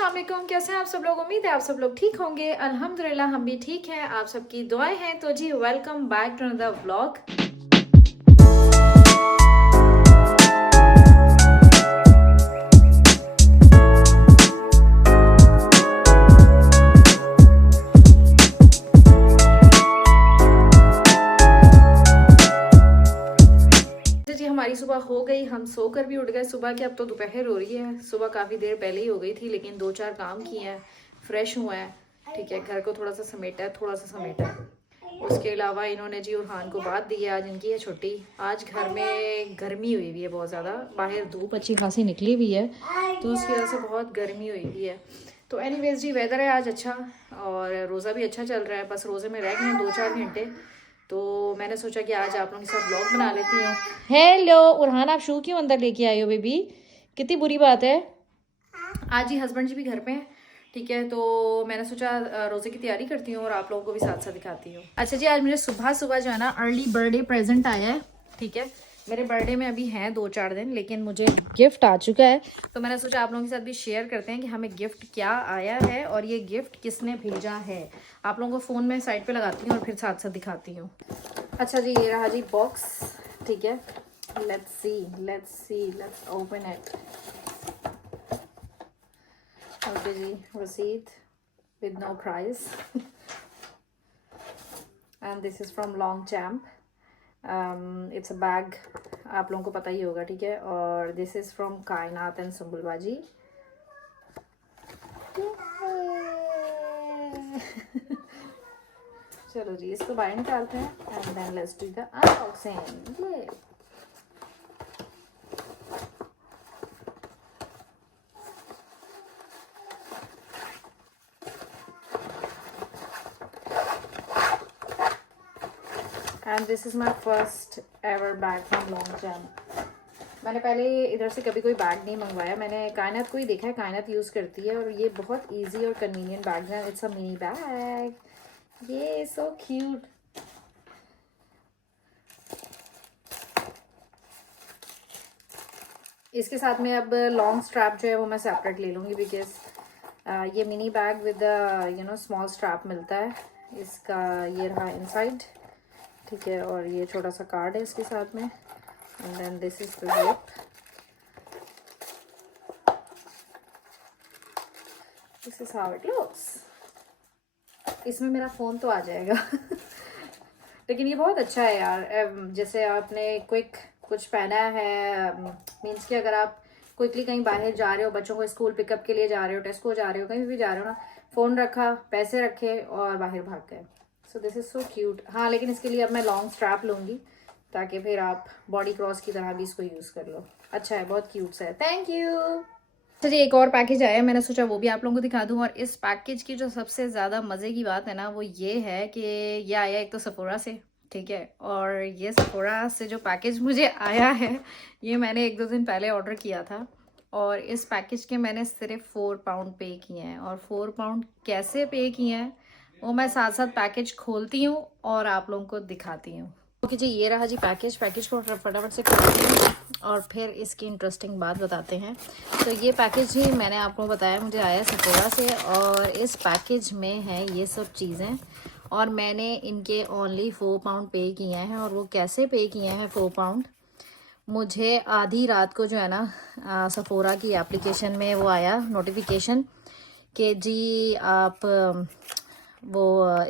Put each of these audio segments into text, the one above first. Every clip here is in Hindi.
अस्सलाम वालेकुम, कैसे हैं आप सब लोग। उम्मीद है आप सब लोग ठीक होंगे। अल्हम्दुलिल्लाह हम भी ठीक हैं, आप सबकी दुआएं हैं। तो जी welcome back to another vlog. जी हमारी सुबह हो गई, हम सोकर भी उठ गए सुबह के। अब तो दोपहर हो रही है, सुबह काफ़ी देर पहले ही हो गई थी, लेकिन 2-4 काम किए हैं, फ्रेश हुए हैं। ठीक है, घर को थोड़ा सा समेटा है, थोड़ा सा समेटा है। उसके अलावा इन्होंने जी उरहान को बात दी है, आज इनकी है छुट्टी। आज घर में गर्मी हुई हुई है बहुत ज़्यादा, बाहर धूप अच्छी खासी निकली हुई है, तो उसकी वजह से बहुत गर्मी हुई हुई है। तो एनीवेज जी वेदर है आज अच्छा, और रोज़ा भी अच्छा चल रहा है। बस रोज़े में रह गए हैं 2-4 घंटे, तो मैंने सोचा कि आज आप लोगों के साथ ब्लॉग बना लेती हूँ। हेलो उरहान, आप शू क्यों अंदर लेके आई हो बेबी, कितनी बुरी बात है। आज ही हस्बैंड जी भी घर पे हैं, ठीक है, तो मैंने सोचा रोज़े की तैयारी करती हूँ और आप लोगों को भी साथ साथ दिखाती हूँ। अच्छा जी, आज मुझे सुबह सुबह जो है ना अर्ली बर्थडे प्रेजेंट आया है। ठीक है, मेरे बर्थडे में अभी हैं 2-4 दिन, लेकिन मुझे गिफ्ट आ चुका है, तो मैंने सोचा आप लोगों के साथ भी शेयर करते हैं कि हमें गिफ्ट क्या आया है और ये गिफ्ट किसने भेजा है। आप लोगों को फ़ोन में साइड पे लगाती हूँ और फिर साथ साथ दिखाती हूँ। अच्छा जी, ये रहा जी बॉक्स। ठीक है, लेट्स ओपन इट। ओके जी, रसीद with no price and this is from Longchamp. It's a bag, आप लोगों को पता ही होगा। ठीक है, और this is from Kainat and सुम्बुलबाजी। चलो जी, इसको बाहर निकालते हैं and then let's do the unboxing. ये and this is my first ever bag from Longchamp. मैंने पहले इधर से कभी कोई बैग नहीं मंगवाया, मैंने कायनात को ही देखा है, कायनात यूज़ करती है, और ये बहुत इजी और कन्वीनियंट बैग है। इट्स अ मिनी बैग, ये सो क्यूट। इसके साथ में अब लॉन्ग स्ट्रैप जो है वो मैं सेपरेट ले लूँगी, बिकॉज ये mini bag with small strap मिलता है। इसका ये रहा इनसाइड, ठीक है, और ये छोटा सा कार्ड है इसके साथ में, and then this is the zip. This is how it looks. इसमें मेरा फ़ोन तो आ जाएगा लेकिन ये बहुत अच्छा है यार, जैसे आपने क्विक कुछ पहना है, मीन्स कि अगर आप क्विकली कहीं बाहर जा रहे हो, बच्चों को स्कूल पिकअप के लिए जा रहे हो, टेस्को जा रहे हो, कहीं भी जा रहे हो ना, फ़ोन रखा, पैसे रखे और बाहर भाग गए। So this is so cute. हाँ, लेकिन इसके लिए अब मैं लॉन्ग स्ट्रैप लूँगी, ताकि फिर आप बॉडी क्रॉस की तरह भी इसको यूज़ कर लो। अच्छा है, बहुत क्यूट सा है। Thank you. अच्छा जी, एक और पैकेज आया है, मैंने सोचा वो भी आप लोगों को दिखा दूं। और इस पैकेज की जो सबसे ज़्यादा मज़े की बात है ना, वो ये है कि ये आया एक तो सफोरा से, ठीक है, और ये सफोरा से जो पैकेज मुझे आया है, ये मैंने 1-2 दिन पहले ऑर्डर किया था, और इस पैकेज के मैंने सिर्फ 4 पाउंड पे किए हैं। और 4 पाउंड कैसे पे किए हैं वो मैं साथ साथ पैकेज खोलती हूँ और आप लोगों को दिखाती हूँ। ओके जी, ये रहा जी पैकेज को फटाफट से खोलती हूँ और फिर इसकी इंटरेस्टिंग बात बताते हैं। तो ये पैकेज ही मैंने आपको बताया मुझे आया सफोरा से, और इस पैकेज में है ये सब चीज़ें, और मैंने इनके ओनली 4 पाउंड पे किए हैं। और वो कैसे पे किए हैं 4 पाउंड, मुझे आधी रात को जो है ना सफोरा की एप्लीकेशन में वो आया नोटिफिकेशन कि जी आप वो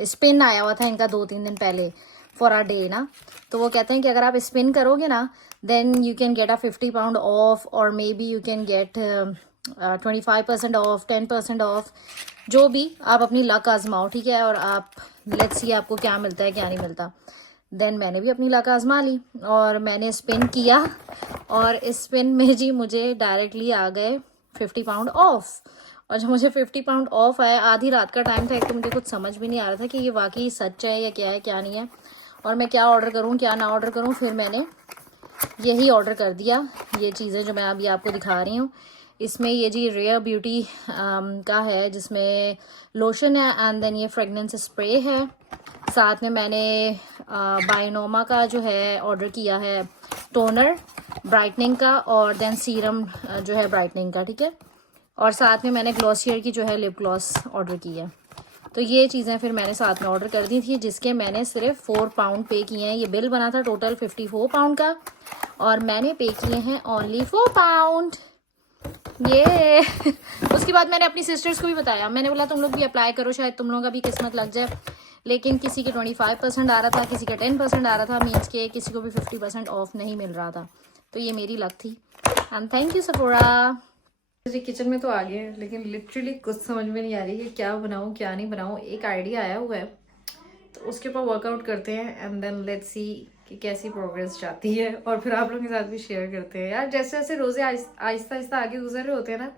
स्पिन आया हुआ था इनका 2-3 दिन पहले फॉर अ डे ना, तो वो कहते हैं कि अगर आप स्पिन करोगे ना, then you can get a 50 pound off, और maybe you can get 25% off, 10% off, जो भी आप अपनी लक आजमाओ। ठीक है, और आप लेट्स सी आपको क्या मिलता है क्या नहीं मिलता। देन मैंने भी अपनी लक आजमा ली और मैंने स्पिन किया, और स्पिन में जी मुझे डायरेक्टली आ गए 50 पाउंड ऑफ। और जब मुझे 50 पाउंड ऑफ आया, आधी रात का टाइम था, एक तो मुझे कुछ समझ भी नहीं आ रहा था कि ये वाकई सच है या क्या है क्या नहीं है, और मैं क्या ऑर्डर करूं क्या ना ऑर्डर करूं। फिर मैंने यही ऑर्डर कर दिया, ये चीज़ें जो मैं अभी आपको दिखा रही हूँ। इसमें ये जी रेयर ब्यूटी का है, जिसमें लोशन है एंड देन ये फ्रेगनेंस स्प्रे है। साथ में मैंने बायोनोमा का जो है ऑर्डर किया है, टोनर ब्राइटनिंग का, और देन सीरम जो है ब्राइटनिंग का। ठीक है, और साथ में मैंने ग्लॉसियर की जो है लिप ग्लॉस ऑर्डर की है। तो ये चीज़ें फिर मैंने साथ में ऑर्डर कर दी थी, जिसके मैंने सिर्फ 4 पाउंड पे किए हैं। ये बिल बना था टोटल 54 पाउंड का और मैंने पे किए हैं ओनली 4 पाउंड। ये उसके बाद मैंने अपनी सिस्टर्स को भी बताया, मैंने बोला तुम लोग भी अप्लाई करो, शायद तुम लोगों का भी किस्मत लग जाए। लेकिन किसी के 25% आ रहा था, किसी का 10% आ रहा था, मीन्स के किसी को भी 50% ऑफ नहीं मिल रहा था। तो ये मेरी लक थी। And thank you Sephora. जी किचन में तो आ गए हैं, लेकिन लिटरली कुछ समझ में नहीं आ रही कि क्या बनाऊँ क्या नहीं बनाऊँ। एक आइडिया आया हुआ है, तो उसके ऊपर वर्कआउट करते हैं एंड देन लेट्स सी कि कैसी प्रोग्रेस जाती है, और फिर आप लोगों के साथ भी शेयर करते हैं। यार जैसे जैसे रोज़े आहिस्ता आहिस्ता आगे गुजर रहे होते हैं ना,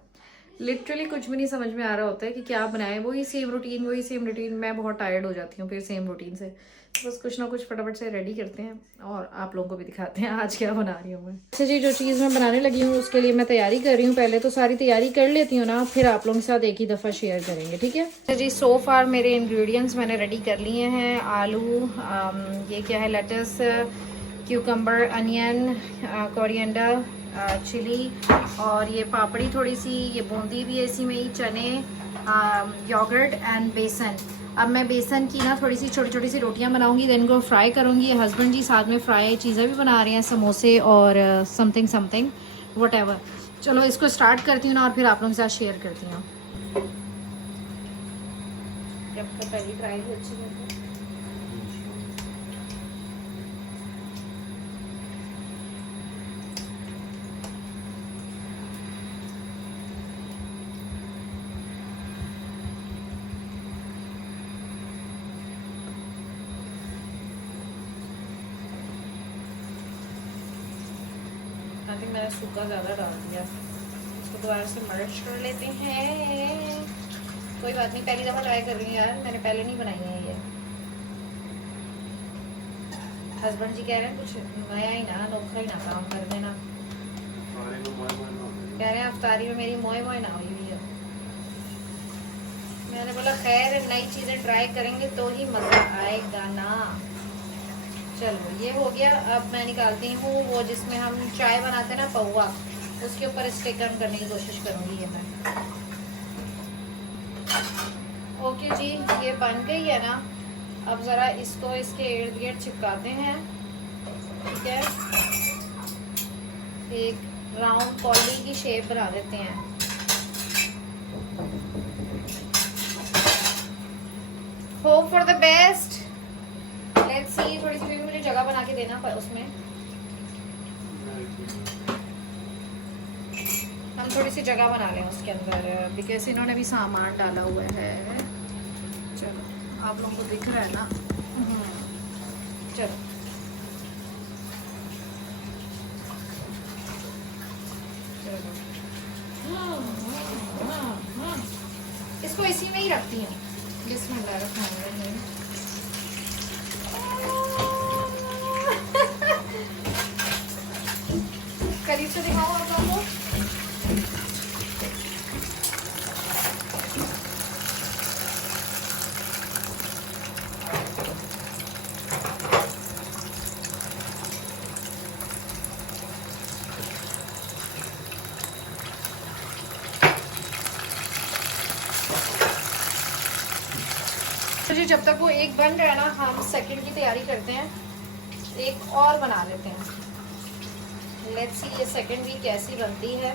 लिटरली कुछ भी नहीं समझ में आ रहा होता है कि क्या बनाएं। वही सेम रूटीन। मैं बहुत टायर्ड हो जाती हूँ फिर सेम रूटीन से। बस कुछ ना कुछ फटाफट से रेडी करते हैं और आप लोगों को भी दिखाते हैं आज क्या बना रही हूँ मैं। अच्छा जी, जो चीज़ मैं बनाने लगी हूँ उसके लिए मैं तैयारी कर रही हूँ। पहले तो सारी तैयारी कर लेती हूँ ना, फिर आप लोगों के साथ एक ही दफ़ा शेयर करेंगे, ठीक है। अच्छा जी, सो फार मेरे इंग्रेडिएंट्स मैंने रेडी कर लिए हैं। आलू, ये क्या है, lettuce, cucumber, onion, coriander, chilli, और ये पापड़ी थोड़ी सी, ये बूंदी भी है इसी में ही, चने, योगर्ट एंड बेसन। अब मैं बेसन की ना थोड़ी सी छोटी छोटी सी रोटियां बनाऊंगी, देन इनको फ्राई करूंगी। हस्बैंड जी साथ में फ्राई चीज़ें भी बना रहे हैं, समोसे और समथिंग वट एवर। चलो इसको स्टार्ट करती हूँ ना, और फिर आप लोगों के साथ शेयर करती हूँ। जब तक पहली ट्राई भी अच्छी करती हूँ। आई थिंक मैंने सूखा ज़्यादा डाल दिया, इसको दोबारा से मर्ज कर लेते हैं। कोई बात नहीं, पहली दफ़ा ट्राई कर रही हूँ यार, मैंने पहले नहीं बनाई है ये। हस्बैंड जी कह रहे हैं कुछ नया ही ना, नोखरा ही ना काम कर देना। कह रहे हैं अफ्तारी में मेरी मोए मोए ना हुई हुई है। मैंने बोला खैर नई चीज़ें ट्राई करेंगे तो ही मज़ा आएगा ना। चलो ये हो गया। अब मैं निकालती हूँ वो जिसमें हम चाय बनाते हैं ना, पौवा, उसके ऊपर स्टिकन करने की कोशिश करूँगी ये मैं। ओके जी, ये बन गई है ना। अब ज़रा इसको इसके इर्द गिर्द चिपकाते हैं, ठीक है। एक राउंड कॉली की शेप बना देते हैं। Hope for the best, let's see. थोड़ी सी मुझे जगह बना के देना पर उसमें हम थोड़ी सी जगह बना लें उसके अंदर, बिकॉज इन्होंने भी सामान डाला हुआ है। चलो आप लोगों को दिख रहा है ना। चलो इसको इसी में ही रखती हूँ। बिस्मिल्लाहिर्रहमानिर्रहीम। करीब से दिखाओ आप लोगों को। तो जी जब तक वो एक बन रहा है ना, हम सेकंड की तैयारी करते हैं, एक और बना लेते हैं। लेट्स सी ये सेकंड भी कैसी बनती है।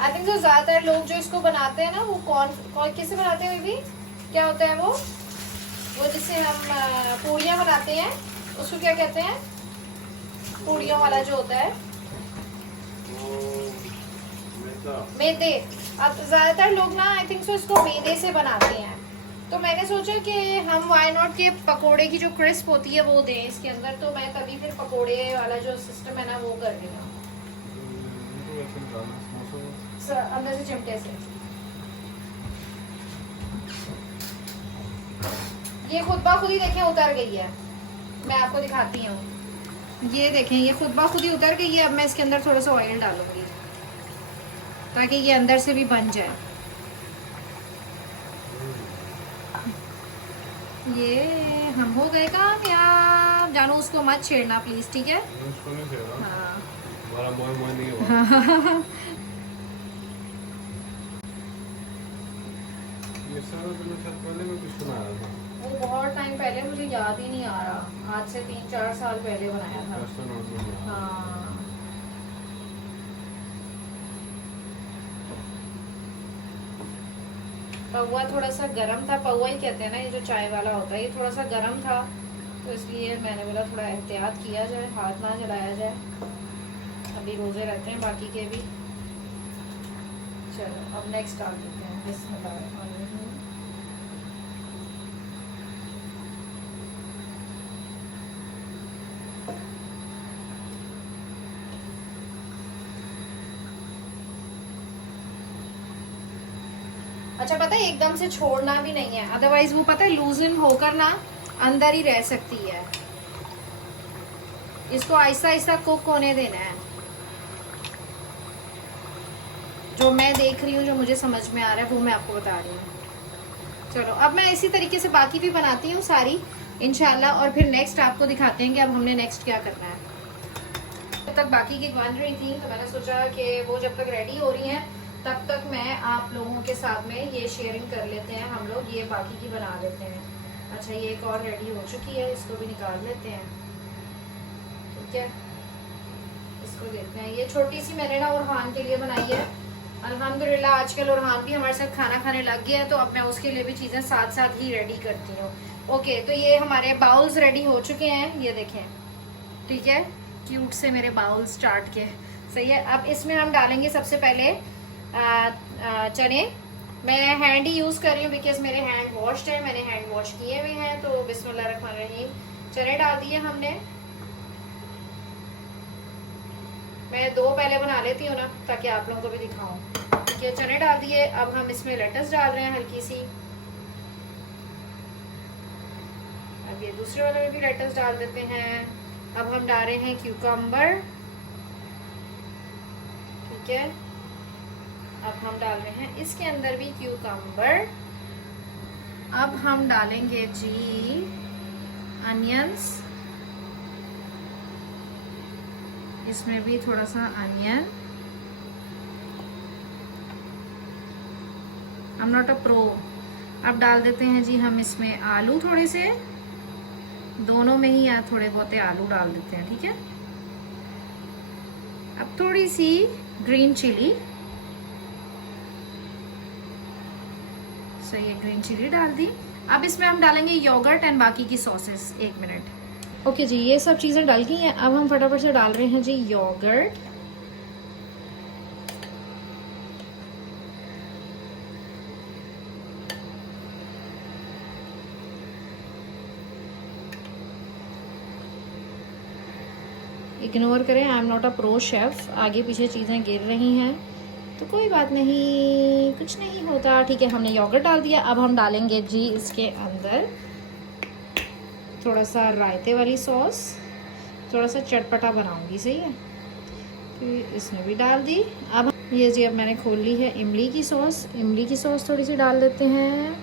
आई थिंक जो ज्यादातर लोग जो इसको बनाते हैं ना, वो कौन किससे बनाते हैं भी, क्या होता है वो जिससे हम पूड़ियाँ बनाते हैं, उसको क्या कहते हैं, पूड़ियों वाला जो होता है मैदे। अब ज्यादातर लोग ना आई थिंक सो इसको मैदे से बनाते हैं, तो मैंने सोचा कि हम वाई नॉट के पकोड़े की जो क्रिस्प होती है वो दें इसके अंदर। तो मैं तभी फिर पकोड़े वाला जो सिस्टम है ना वो कर रही हूँ अंदर से चिमटे से। ये खुद ब खुद ही देखें उतर गई है, मैं आपको दिखाती हूँ। ये देखें ये खुद ब खुद ही उतर गई है। अब मैं इसके अंदर थोड़ा सा ऑयल डालूंगी ताकि ये अंदर से भी बन जाए। ये हम हो गए कामयाब। जानू उसको मत छेड़ना प्लीज, ठीक है? उसको नहीं छेड़ा, हाँ हमारा मोह नहीं हुआ। ये सारा तो मैं शायद पहले में कुछ सुनाया था। वो बहुत टाइम पहले, मुझे याद ही नहीं आ रहा, आज से 3-4 साल पहले बनाया था। ऐसा नोट नहीं है। हाँ पौवा थोड़ा सा गर्म था, पौवा ही कहते हैं ना ये जो चाय वाला होता है, ये थोड़ा सा गर्म था तो इसलिए मैंने बोला थोड़ा एहतियात किया जाए, हाथ ना जलाया जाए। अभी रोजे रहते हैं बाकी के भी। चलो अब नेक्स्ट डाल देते हैं, बिस्मिल्लाह। अच्छा पता है एकदम से छोड़ना भी नहीं है, अदरवाइज वो पता है लूजन होकर ना अंदर ही रह सकती है। इसको आहिस्ता आहिस्ता कुक होने देना है, जो मैं देख रही हूँ, जो मुझे समझ में आ रहा है वो मैं आपको बता रही हूँ। चलो अब मैं इसी तरीके से बाकी भी बनाती हूँ सारी इंशाल्लाह, और फिर नेक्स्ट आपको दिखाते हैं कि अब हमने नेक्स्ट क्या करना है। जब तक बाकी की बन रही थी तो मैंने सोचा कि वो जब तक रेडी हो रही हैं तब तक मैं आप लोगों के साथ में ये शेयरिंग कर लेते हैं, हम लोग ये बाकी की बना लेते हैं। अच्छा ये एक और रेडी हो चुकी है, इसको भी निकाल लेते हैं, ठीक है? इसको देखते हैं, ये छोटी सी मैंने ना उरहान के लिए बनाई है। अल्हम्दुलिल्लाह आजकल उरहान भी हमारे साथ खाना खाने लग गया है, तो अब मैं उसके लिए भी चीज़ें साथ साथ ही रेडी करती हूँ। ओके तो ये हमारे बाउल्स रेडी हो चुके हैं, ये देखें, ठीक है? क्यूट से मेरे बाउल्स चाट के, सही है। अब इसमें हम डालेंगे सबसे पहले चने। मैं हैंड ही यूज़ कर रही हूँ बिकॉज मेरे हैंड वॉश्ड है, मैंने हैंड वॉश किए हुए हैं। तो बिस्मिल्लाहिर्रहमानिर्रहीम, चने डाल दिए हमने। मैं 2 पहले बना लेती हूँ ना ताकि आप लोगों को भी दिखाऊं, ठीक है? चने डाल दिए। अब हम इसमें लेटस डाल रहे हैं हल्की सी। अब ये दूसरे वाले में भी लेटस डाल देते हैं। अब हम डाल रहे हैं क्यूकम्बर, ठीक है? अब हम डाल रहे हैं इसके अंदर भी क्यूकम्बर। अब हम डालेंगे जी अनियंस, इसमें भी थोड़ा सा onion. I am not a pro. अब डाल देते हैं जी हम इसमें आलू, थोड़े से, दोनों में ही या थोड़े बहुत आलू डाल देते हैं, ठीक है? अब थोड़ी सी ग्रीन चिली, सही है, ग्रीन चिली डाल दी। अब इसमें हम डालेंगे योगर्ट एंड बाकी की सॉसेस। 1 मिनट। ओके जी, ये सब चीज़ें डल गई हैं। अब हम फटाफट से डाल रहे हैं जी योगर्ट। इग्नोर करें, I am not a pro chef. आगे पीछे चीज़ें गिर रही हैं तो कोई बात नहीं, कुछ नहीं होता, ठीक है? हमने योगर्ट डाल दिया। अब हम डालेंगे जी इसके अंदर थोड़ा सा रायते वाली सॉस, थोड़ा सा चटपटा बनाऊंगी, सही है? तो इसमें भी डाल दी। अब ये जी अब मैंने खोल ली है इमली की सॉस। इमली की सॉस थोड़ी सी डाल देते हैं,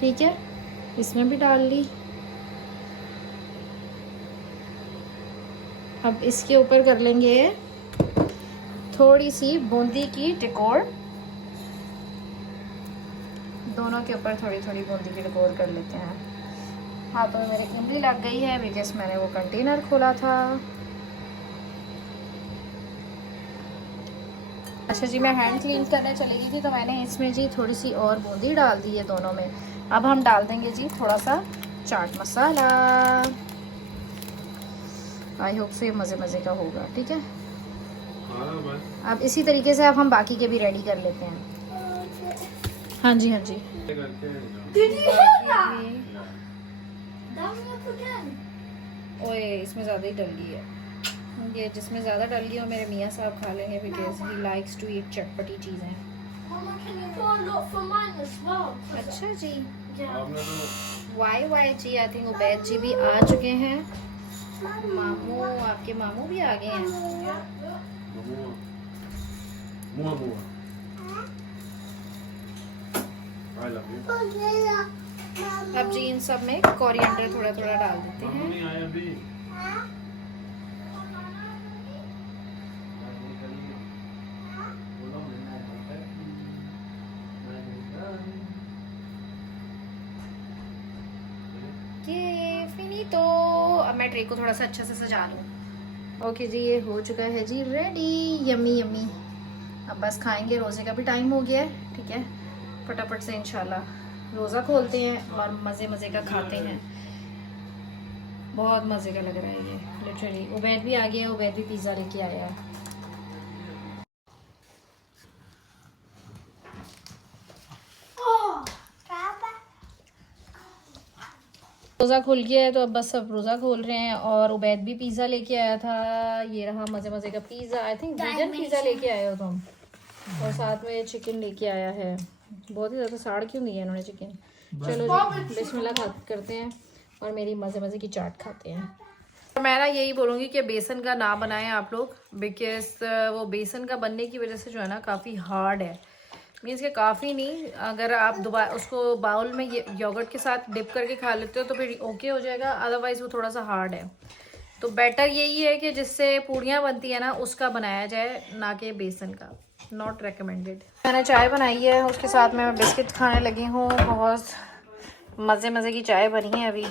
ठीक है? इसमें भी डाल ली। अब इसके ऊपर कर लेंगे थोड़ी सी बूंदी की डेकोर, दोनों के ऊपर थोड़ी थोड़ी बूंदी की डेकोर कर लेते हैं। हाथों में मेरे इमली लग गई है बिकॉज मैंने वो कंटेनर खोला था। अच्छा जी, मैं हैंड क्लीन करने चली गई थी तो मैंने इसमें जी थोड़ी सी और बूंदी डाल दी है दोनों में। अब हम डाल देंगे जी थोड़ा सा चाट मसाला। आई होप से मज़े मज़े का होगा, ठीक है? अब इसी तरीके से अब हम बाकी के भी रेडी कर लेते हैं। हाँ जी, हाँ जी। ओए इसमें ज़्यादा ही डल गई है, ये जिसमें ज़्यादा डल गई हो मेरे मियाँ साहब खा लेंगे because he likes to eat चटपटी चीज़ें। अच्छा जी, वाई जी, आई थिंक उबैद जी भी आ चुके हैं। मामू, आपके मामू भी आ गए हैं। अब जी इन सब में कोरिएंडर थोड़ा थोड़ा डाल देते मामू हैं। नहीं आया अभी। ये फिनितो। अब मैं ट्रे को थोड़ा सा अच्छे से सजा लूँ। ओके जी, ये हो चुका है जी रेडी। Yummy yummy. अब बस खाएंगे, रोज़े का भी टाइम हो गया है। ठीक है, फटाफट से इंशाल्लाह रोज़ा खोलते हैं और मज़े मज़े का खाते हैं। बहुत मज़े का लग रहा है ये लिटरली। उबैद भी आ गया है, उबैद भी पिज़्ज़ा लेके आया है। रोज़ा खुल गया है तो अब बस सब रोज़ा खोल रहे हैं। और उबैद भी पिज़्ज़ा लेके आया था। ये रहा मज़े मज़े का pizza. I think vegan pizza लेके आए हो तुम। और साथ में चिकन लेके आया है। बहुत ही ज़्यादा साड़ क्यों दिया इन्होंने चिकन। चलो जी बिस्मिल्लाह करते हैं और मेरी मज़े मज़े की चाट खाते हैं। तो मैं ना यही बोलूँगी कि बेसन का ना बनाएं आप लोग, बिकॉज वो बेसन का बनने की वजह से जो है ना काफ़ी हार्ड है। मीन्स के काफ़ी नहीं, अगर आप दोबारा उसको बाउल में ये योगर्ट के साथ डिप करके खा लेते हो तो फिर ओके हो जाएगा, अदरवाइज़ वो थोड़ा सा हार्ड है। तो बेटर यही है कि जिससे पूड़ियाँ बनती है ना उसका बनाया जाए, ना कि बेसन का। Not recommended. मैंने चाय बनाई है, उसके साथ में मैं बिस्किट खाने लगी हूँ। बहुत मज़े मज़े की चाय बनी है अभी।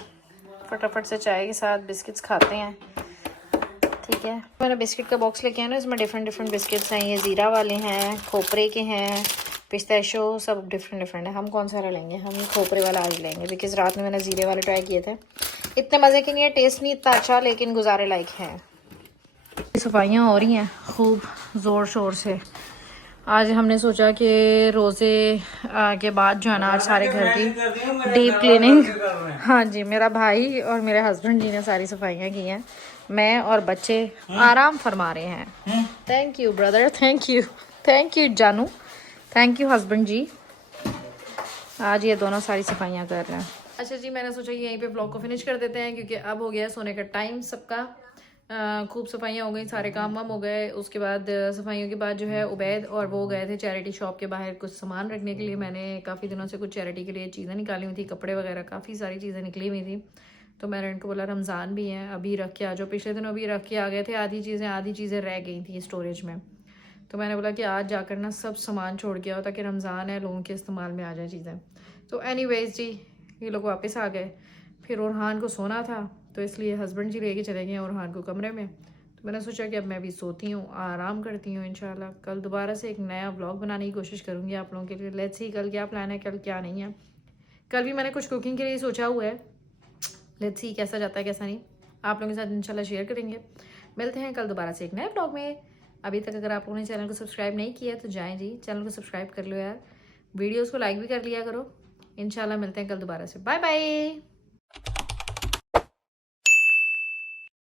फटाफट से चाय के साथ बिस्किट्स खाते हैं। ठीक है, मैंने बिस्किट का बॉक्स लेके आया ना, इसमें डिफरेंट डिफरेंट बिस्किट्स हैं। ये ज़ीरा वाले हैं, खोपरे के हैं, पिस्ताशियो, सब डिफरेंट डिफरेंट है। हम कौन सा लेंगे? हम खोपरे वाला आज लेंगे, बिकॉज रात में मैंने ज़ीरे वाले ट्राई किए थे। इतने मज़े के नहीं है, टेस्ट नहीं इतना अच्छा, लेकिन गुजारे लायक है। सफाइयाँ हो रही हैं खूब ज़ोर शोर से। आज हमने सोचा कि रोज़े के बाद जो है ना आज सारे घर की डीप क्लीनिंग। हाँ जी, मेरा भाई और मेरे हस्बैंड जी ने सारी सफाइयाँ की हैं। मैं और बच्चे आराम फरमा रहे हैं। Thank you brother, thank you जानू, थैंक यू हस्बैंड जी। आज ये दोनों सारी सफाइयाँ कर रहे हैं। अच्छा जी, मैंने सोचा कि यहीं पे ब्लॉग को फिनिश कर देते हैं, क्योंकि अब हो गया सोने का टाइम सबका। खूब सफाइयाँ हो गई, सारे काम वाम हो गए। उसके बाद सफाइयों के बाद जो है उबैद और वो गए थे चैरिटी शॉप के बाहर कुछ सामान रखने के लिए। मैंने काफ़ी दिनों से कुछ चैरिटी के लिए चीज़ें निकाली हुई थी, कपड़े वगैरह काफ़ी सारी चीज़ें निकली हुई थी। तो मैंने उनको बोला रमज़ान भी है, अभी रख के आ जाओ। पिछले दिनों अभी रख के आ गए थे आधी चीज़ें रह गई थी स्टोरेज में। तो मैंने बोला कि आज जाकर ना सब सामान छोड़ के आओ, ताकि रमज़ान है, लोगों के इस्तेमाल में आ जाए चीज़ें। तो एनीवेज जी, ये लोग वापस आ गए। फिर ओरहान को सोना था, तो इसलिए हस्बैंड जी लेके चले गए ओरहान को कमरे में। तो मैंने सोचा कि अब मैं भी सोती हूँ, आराम करती हूँ। इंशाल्लाह कल दोबारा से एक नया व्लॉग बनाने की कोशिश करूँगी आप लोगों के लिए। लेट्स सी कल क्या प्लान है, कल क्या नहीं है। कल भी मैंने कुछ कुकिंग के लिए सोचा हुआ है, लेट्स सी कैसा जाता है कैसा नहीं, आप लोगों के साथ इंशाल्लाह शेयर करेंगे। मिलते हैं कल दोबारा से एक नए व्लॉग में। अभी तक अगर आप लोगों ने चैनल को सब्सक्राइब नहीं किया तो जाएँ जी, चैनल को सब्सक्राइब कर लो यार, वीडियोज़ को लाइक भी कर लिया करो। इंशाल्लाह मिलते हैं कल दोबारा से। Bye bye.